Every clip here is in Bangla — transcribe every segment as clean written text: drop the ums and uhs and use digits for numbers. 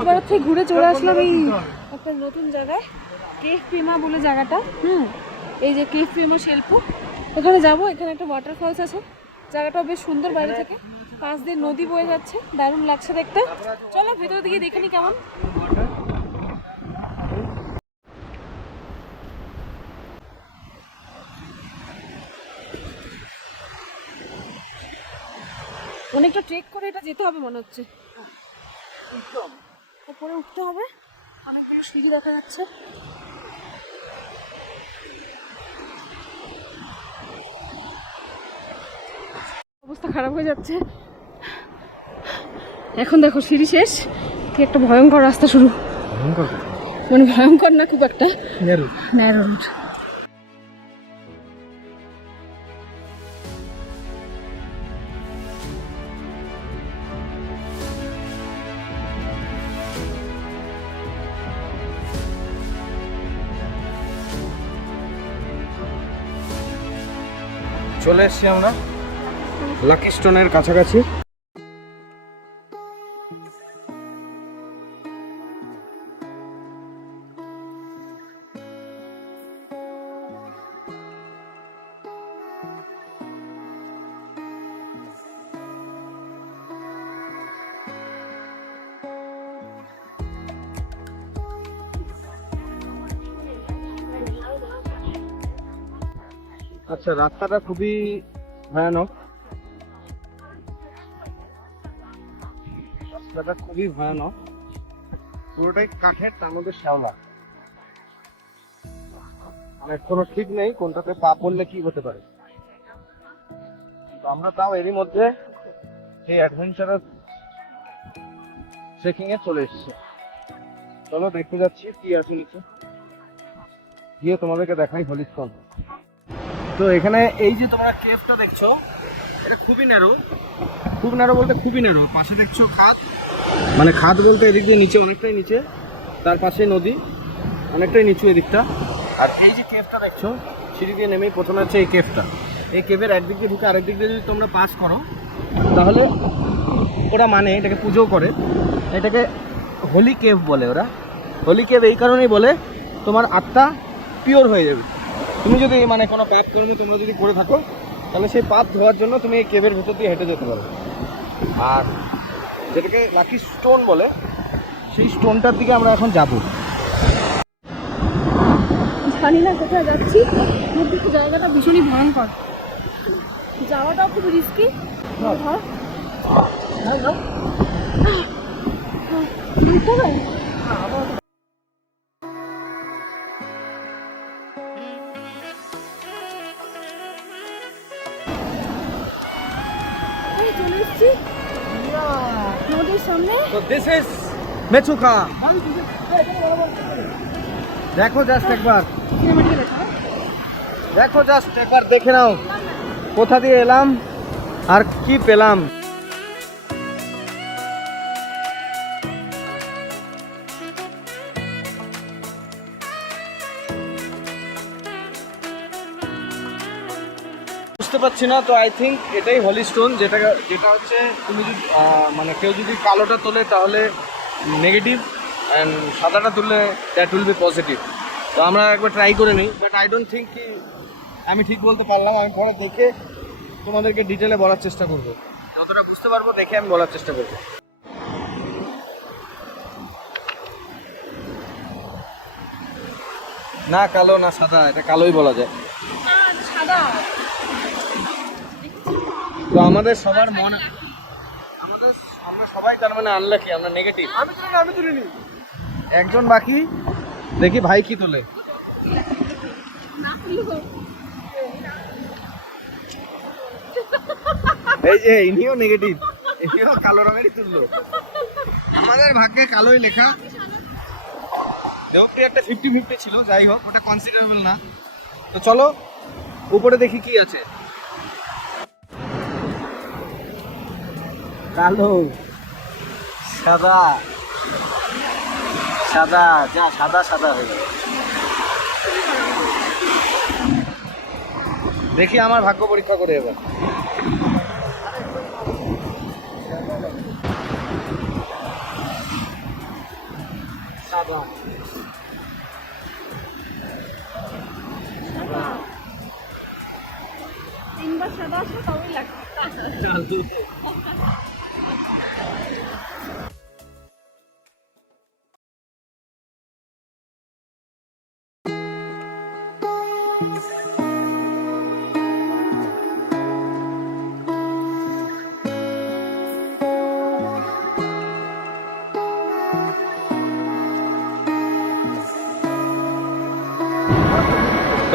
কোচবিহার থেকে ঘুরে চলে আসলাম এই একটা নতুন জায়গায়, কেভ প্রেমা বলে জায়গাটা। এই যে কেভ প্রেমা শিল্প, এখানে যাব। এখানে একটা ওয়াটারফলস আছে, জায়গাটাও বেশ সুন্দর। বাইরে থেকে পাশ দিয়ে নদী বয়ে যাচ্ছে, দারুণ লাগছে দেখতে। চলো ভেতর দিকে দেখে নি কেমন। অনেকটা ট্রেক করে এটা যেতে হবে মনে হচ্ছে, উপরে উঠতে হবে। অনেকগুলো সিঁড়ি দেখা যাচ্ছে। অবস্থা খারাপ হয়ে যাচ্ছে এখন। দেখো সিঁড়ি শেষ, কি একটা ভয়ঙ্কর রাস্তা শুরু। মানে ভয়ঙ্কর না, খুব একটা ন্যারো রুট। চলে এসছি আমরা লাকি স্টোনের কাছাকাছি। আচ্ছা, রাস্তাটা খুবই ভয়ানক, রাস্তাটা খুবই ভয়ানক, পুরোটাই কাঠের, তার মধ্যে শ্যাওলা। মানে কোনো ঠিক নেই কোনটাতে পা পড়লে কি হতে পারে। তো আমরা তাও এরই মধ্যে এই অ্যাডভেঞ্চারাস ট্রেকিং এ চলে এসেছি। চলো দেখতে যাচ্ছি কি আছে নিচে, গিয়ে তোমাদেরকে দেখাই হোলি স্টোন। তো এখানে এই যে তোমরা কেভটা দেখছো, এটা খুবই ন্যারো, খুব ন্যারো বলতে খুবই ন্যারো। পাশে দেখছো খাদ, মানে খাদ বলতে এদিক দিয়ে নিচে, অনেকটাই নিচে, তার পাশে নদী, অনেকটাই নিচু এদিকটা। আর এই যে কেভটা দেখছো, সিঁড়ি দিয়ে নেমেই প্রথমে হচ্ছে এই কেভটা। এই কেভের একদিক দিয়ে ঢুকে আরেক দিক দিয়ে যদি তোমরা পাস করো, তাহলে ওরা মানে এটাকে পুজো করে, এটাকে হোলি কেভ বলে। ওরা হোলি কেভ এই কারণেই বলে, তোমার আত্মা পিওর হয়ে যাবে। তুমি যদি মানে কোনো পাপ কর্ম তোমরা যদি করে থাকো, তাহলে সেই পাপ ধোয়ার জন্য তুমি এই কেভের ভেতর দিয়ে হেঁটে যেতে পারো। আর যেটাকে লাকি স্টোন বলে, সেই স্টোনটার দিকে আমরা এখন যাব। জানি না কোথায় যাচ্ছি, কিন্তু জায়গাটা ভীষণই ভয়ঙ্কর, যাওয়াটাও খুব রিস্কি। চলে এসছি নদীর সামনে। তো দিস ইজ মেচুকা। দেখো জাস্ট একবার, দেখো জাস্ট একবার দেখে নাও কোথা দিয়ে এলাম আর কি পেলাম। বুঝতে পারছি না, তো আই থিঙ্ক এটাই হোলি স্টোন। যেটা হচ্ছে তুমি যদি মানে কেউ যদি কালোটা তোলে তাহলে নেগেটিভ, অ্যান্ড সাদাটা তুললে দ্যাট উইল বি পজিটিভ। তো আমরা একবার ট্রাই করে নিই, বাট আই ডোন্ট থিঙ্ক কি আমি ঠিক বলতে পারলাম। আমি পরে দেখে তোমাদেরকে ডিটেলে বলার চেষ্টা করবো, যতটা বুঝতে পারবো দেখে আমি বলার চেষ্টা করবো। না কালো না সাদা, এটা কালোই বলা যায়। তো আমাদের সবার মনে, আমরা সবাই তার মানে আনলাকি, আমরা নেগেটিভ। আমি তুলিনি, একজন বাকি। দেখি ভাই কি তোলে। এই যে ইনিও নেগেটিভ, ইনিও কালো রঙেরই তুললো। আমাদের ভাগ্যে কালোই লেখা। দেবপ্রিয় একটা 50-50 ছিল, যাই হোক ওটা কনসিডারেবল না। তো চলো উপরে দেখি কি আছে। কালো, সাদা, সাদা, যা সাদা সাদা হয়ে গেল। দেখি আমার ভাগ্য পরীক্ষা করে এবার। তো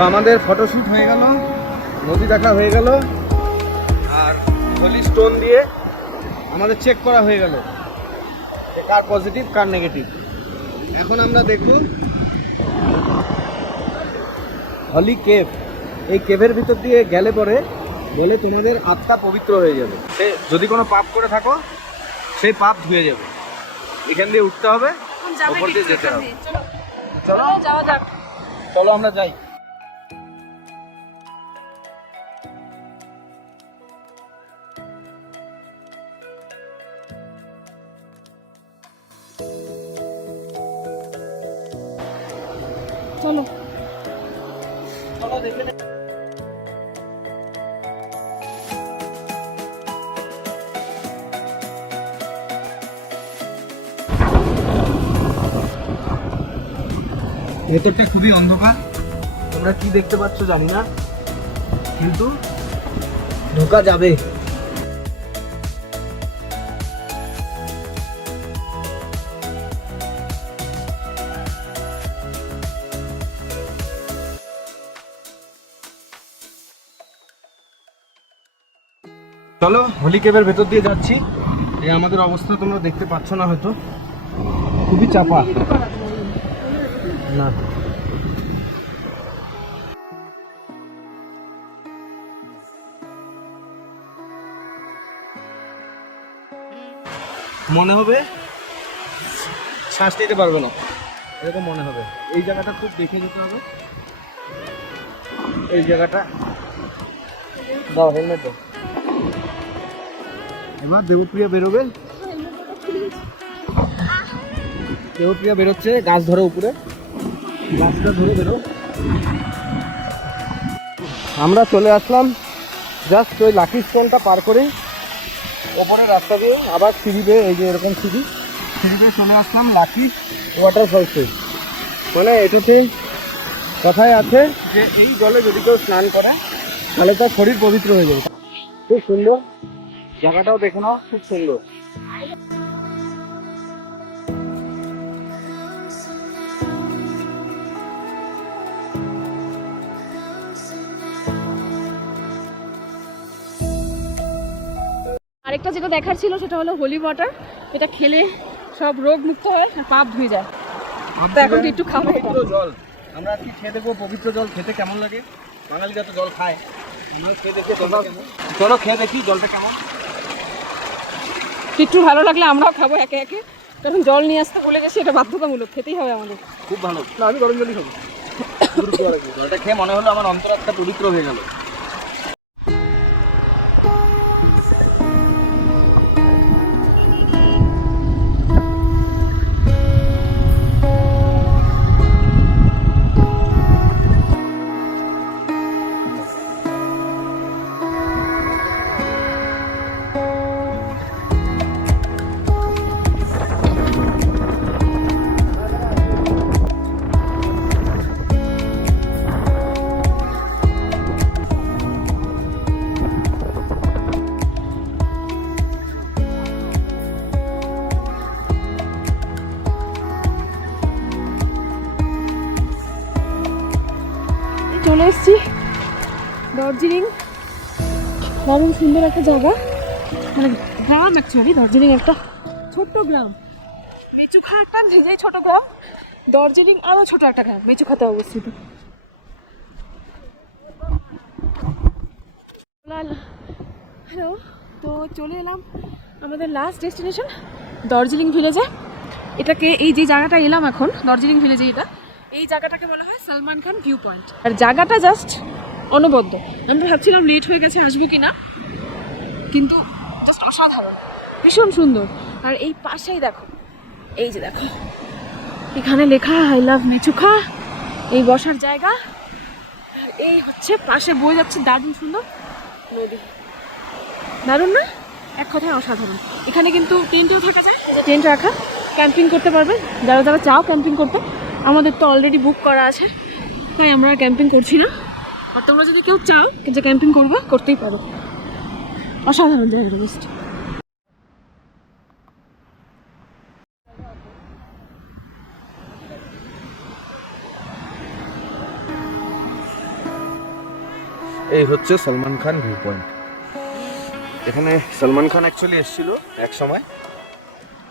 আমাদের ফটোশ্যুট হয়ে গেল, নদী দেখা হয়ে গেল, আর হোলি স্টোন দিয়ে আমাদের চেক করা হয়ে গেল কার পজিটিভ কার নেগেটিভ। এখন আমরা দেখব হলি কেভ। এই কেভের ভিতর দিয়ে গেলে পরে বলে তোমাদের আত্মা পবিত্র হয়ে যাবে, সে যদি কোনো পাপ করে থাকো সেই পাপ ধুয়ে যাবে। এখান দিয়ে উঠতে হবে, উপর দিয়ে যেতে হবে। চলো যাওয়া যাক। চলো আমরা যাই। চলো। চলো দেখে নে। ভেতরটা খুবই অন্ধকার, তোমরা কি দেখতে পাচ্ছ জানি না, কিন্তু ঢোকা যাবে। চলো হোলি কেভের ভেতর দিয়ে যাচ্ছি। এই আমাদের অবস্থা তোমরা দেখতে পাচ্ছ না হয়তো, খুবই চাপা। না মনে হবে শ্বাস নিতে পারবে না, এরকম মনে হবে। এই জায়গাটা খুব দেখে যেতে হবে। এই জায়গাটা দাও, হেলমেট দাও। এবার দেবপ্রিয়া বেরোবে, দেবপ্রিয়া বেরোচ্ছে। গাছ ধরো উপরে, গাছটা ধরে বেরো। আমরা চলে আসলাম জাস্ট ওই লাকি স্টোনটা পার করে ওপরে রাস্তা দিয়ে আবার সিঁড়ি বেয়ে, এই যে এরকম সিঁড়ি বেয়ে চলে আসলাম লাকি ওয়াটারফলসে। মানে এটাতে কথায় আছে যে এই জলে যদি কেউ স্নান করে তাহলে তার শরীর পবিত্র হয়ে যাবে। খুব সুন্দর জায়গাটাও দেখে নাও, খুব সুন্দর। আরেকটা যেটা দেখার ছিল সেটা হলো হোলি ওয়াটার। এটা খেলে সব রোগ মুক্ত হয় আর পাপ ধুয়ে যায়। তো এখন একটু খাবো এটা। পবিত্র জল আমরা কি খেয়ে দেখবো, পবিত্র জল খেতে কেমন লাগে। বাঙালিরা তো জল খায়, আমরা খেয়ে দেখি জলটা কেমন। চলো খেয়ে দেখি জলটা কেমন। একটু ভালো লাগলে আমরাও খাবো একে একে, কারণ জল নিয়ে আসতে বলে গেছি, এটা বাধ্যতামূলক, খেতেই হবে আমাদের। খুব ভালো। না আমি গরম জলই খাবো। জলটা খেয়ে মনে হলো আমার অন্তরাত্মা পবিত্র হয়ে গেল। চলে এসেছি দার্জিলিং। দারুণ সুন্দর একটা জায়গা, মানে গ্রাম অ্যাকচুয়ালি। দার্জিলিং একটা ছোট্ট গ্রাম, মেচুখা একটা নিজেই ছোট গ্রাম। দার্জিলিং আরও ছোট একটা গ্রাম, মেচুখাতে অবস্থিত। হ্যালো, তো চলে এলাম আমাদের লাস্ট ডেস্টিনেশন দার্জিলিং ভিলেজে। এটাকে, এই যে জায়গাটা এলাম এখন দার্জিলিং ভিলেজে, এই জায়গাটাকে বলা হয় সালমান খান ভিউ পয়েন্ট। আর জায়গাটা জাস্ট অনবদ্য। আমরা ভাবছিলাম লেট হয়ে গেছে আসবো কিনা, কিন্তু জাস্ট অসাধারণ, ভীষণ সুন্দর। আর এই পাশেই দেখো, এই যে দেখো এখানে লেখা আই লাভ মেচুখা, এই বসার জায়গা। আর এই হচ্ছে পাশে বয়ে যাচ্ছে দারুণ সুন্দর নদী। দারুণ না? এক কথায় অসাধারণ। এখানে কিন্তু টেন্টেও থাকা যায়, টেন্ট রাখা, ক্যাম্পিং করতে পারবে যারা যারা চাও ক্যাম্পিং করতে। আমাদের তো অলরেডি বুক করা আছে, তাই আমরা ক্যাম্পিং করছি না। আর তোমরা যদি কেউ চাও যে ক্যাম্পিং করবে, করতেই পারো। অসাধারণ জায়গাটা বেস্ট। এই হচ্ছে সলমান খান ভিউ পয়েন্ট। এখানে সলমান খান অ্যাকচুয়ালি এসেছিল এক সময়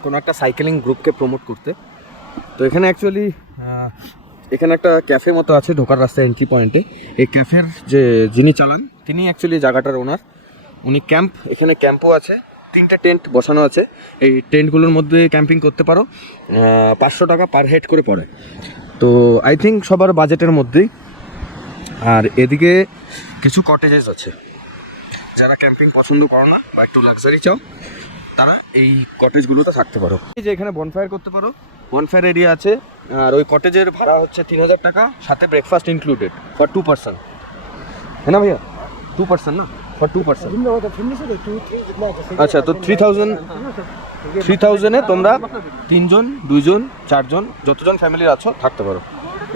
কোনো একটা সাইকেলিং গ্রুপকে প্রমোট করতে। তো এখানে অ্যাকচুয়ালি এখানে একটা ক্যাফে মতো আছে ঢোকার রাস্তায় এন্ট্রি পয়েন্টে। এই ক্যাফের যে যিনি চালান তিনি অ্যাকচুয়ালি জায়গাটার ওনার। উনি এখানে ক্যাম্পও আছে, 3টা টেন্ট বসানো আছে। এই টেন্টগুলোর মধ্যে ক্যাম্পিং করতে পারো, 500 টাকা পার হেড করে পড়ে। তো আই থিঙ্ক সবার বাজেটের মধ্যেই। আর এদিকে কিছু কটেজেস আছে, যারা ক্যাম্পিং পছন্দ করো না বা একটু লাক্সারি চাও তারা এই কটেজগুলোতে থাকতে পারো। এই যে এখানে বনফায়ার করতে পারো, বনফায়ার এরিয়া আছে। আর ওই কটেজের ভাড়া হচ্ছে 3000 টাকা, সাথে ব্রেকফাস্ট ইনক্লুডেড ফর 2 পার্সন। है ना भैया? 2 পার্সন না, ফর 2 পার্সন। আচ্ছা, তো 3000 তোমরা 3 জন 2 জন 4 জন যতজন ফ্যামিলির আছো থাকতে পারো।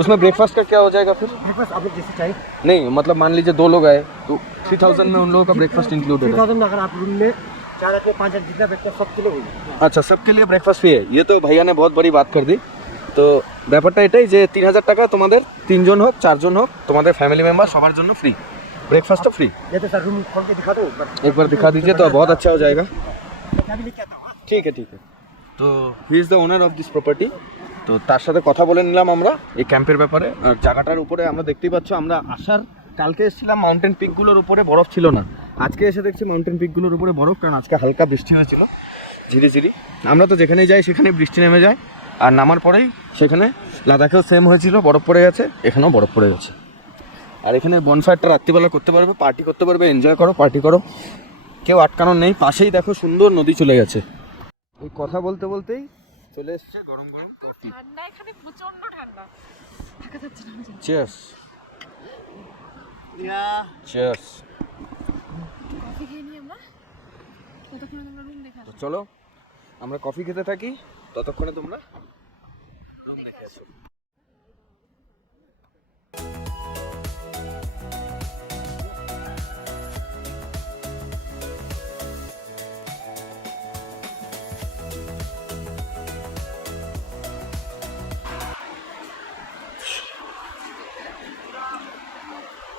उसमें ब्रेकफास्ट का क्या हो जाएगा फिर? ब्रेकफास्ट आप लोग जैसे चाहिए। नहीं मतलब मान लीजिए 2 लोग आए तो 3000 में उन लोगों का ब्रेकफास्ट इंक्लूडेड है। 3000 में अगर आप रूम में 4 आदमी 5 आदमी जितना ब्रेकफास्ट सब किलो होगा। अच्छा, सबके लिए ब्रेकफास्ट फ्री है। ये तो भैया ने बहुत बड़ी बात कर दी। তো ব্যাপারটা এটাই যে 3000 টাকা তোমাদের 3 জন হোক 4 জন হোক তোমাদের ফ্যামিলি মেম্বার সবার জন্য फ्री, ब्रेकफास्ट फ्री। ये तो सर रूम खोल के दिखा दो एक बार दिखा दीजिए तो बहुत अच्छा हो जाएगा। चाबी लेके आता हूं। ঠিক আছে ঠিক আছে। তো he is the owner of this property. তো তার সাথে কথা বলে নিলাম আমরা এই ক্যাম্পের ব্যাপারে। আর জায়গাটার উপরে আমরা দেখতেই পাচ্ছ, আমরা আসার কালকে এসেছিলাম মাউন্টেন পিকগুলোর উপরে বরফ ছিল না, আজকে এসে দেখছি মাউন্টেন পিকগুলোর উপরে বরফ, কারণ আজকে হালকা বৃষ্টি হয়েছিল ঝিরি ঝিরি। আমরা তো যেখানেই যাই সেখানেই বৃষ্টি নেমে যায়, আর নামার পরেই সেখানে লাদাখেও সেম হয়েছিল, বরফ পড়ে গেছে, এখানেও বরফ পড়ে গেছে। আর এখানে বনফায়ারটা রাত্রিবেলা করতে পারবে, পার্টি করতে পারবে, এনজয় করো, পার্টি করো, কেউ আটকানোর নেই। পাশেই দেখো সুন্দর নদী চলে গেছে। এই কথা বলতে বলতেই চলে এসছে গরম গরম কফি। ঠান্ডা এখানে প্রচন্ড ঠান্ডা, থাকা যাচ্ছে না। চিয়ার্স या চিয়ার্স। কফি খেয়ে নিই আমরা, ততক্ষণে তোমরা রুম দেখে তো চলো আমরা কফি খেতে থাকি, ততক্ষণে তোমরা রুম দেখে আসো।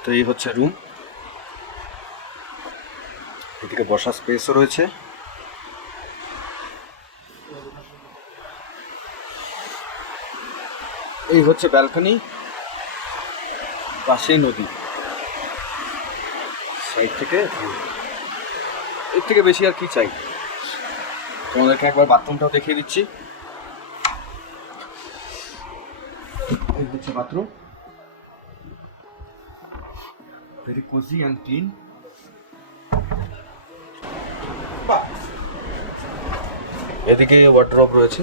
তো এই হচ্ছে রুম, এদিকে বসার স্পেসও রয়েছে। এই হচ্ছে ব্যালকনি, পাশেই নদী, সাইড থেকে এর থেকে বেশি আর কি চাই। তোমাদেরকে একবার বাথরুমটাও দেখিয়ে দিচ্ছি। এই হচ্ছে bathroom, very cozy and clean. এদিকে ওয়ার্ডরোব রয়েছে,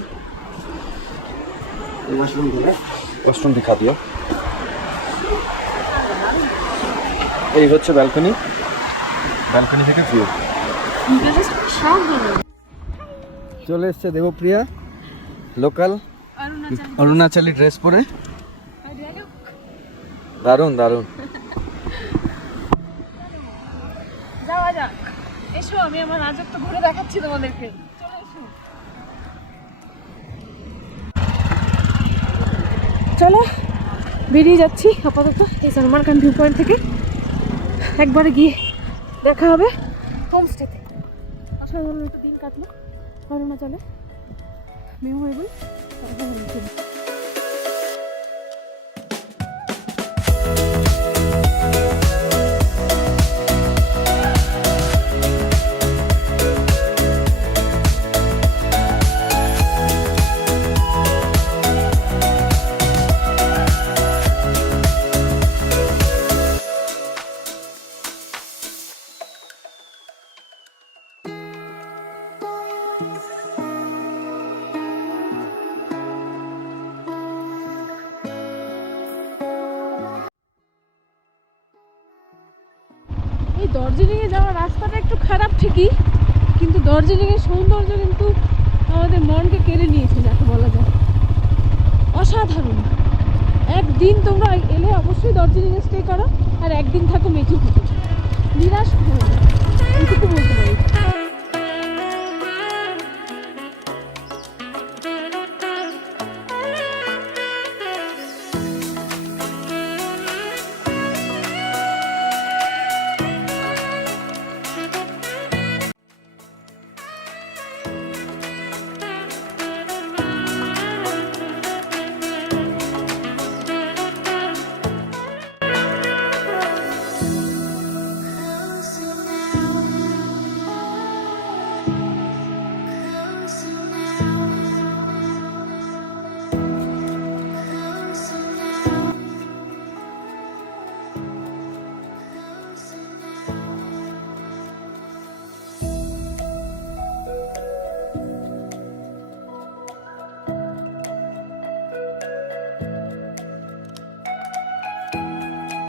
ওয়াশরুম দিখা দিও। এই হচ্ছে ব্যালকনি, ব্যালকনি থেকে ভিউ। চলে এসছে দেবপ্রিয়া, লোকাল অরুণাচলি ড্রেস পরে, দারুণ দারুণ। যাওয়া যাক, এসো, আমি আমার রাজত্ব ঘুরে দেখাচ্ছি তোমাদেরকে। চলে এসো, চলো বেরিয়ে যাচ্ছি আপাতত এই সলমান খান ভিউ পয়েন্ট থেকে। একবারে গিয়ে দেখা হবে হোমস্টেতে। অসাধারণ একটা দিন কাটলো অরুণাচলে, মেমোরেবল। এই দার্জিলিংয়ে যাওয়ার রাস্তাটা একটু খারাপ ঠিকই, কিন্তু কিন্তু দার্জিলিংয়ের সৌন্দর্য কিন্তু আমাদের মনকে কেড়ে নিয়েছে যাকে বলা যায়। অসাধারণ। একদিন তোমরা এলে অবশ্যই দার্জিলিংয়ে স্টে করো, আর একদিন থাকো মেচু পুকুর, নিরাশ হয়ে এইটুকু বলতে পারি।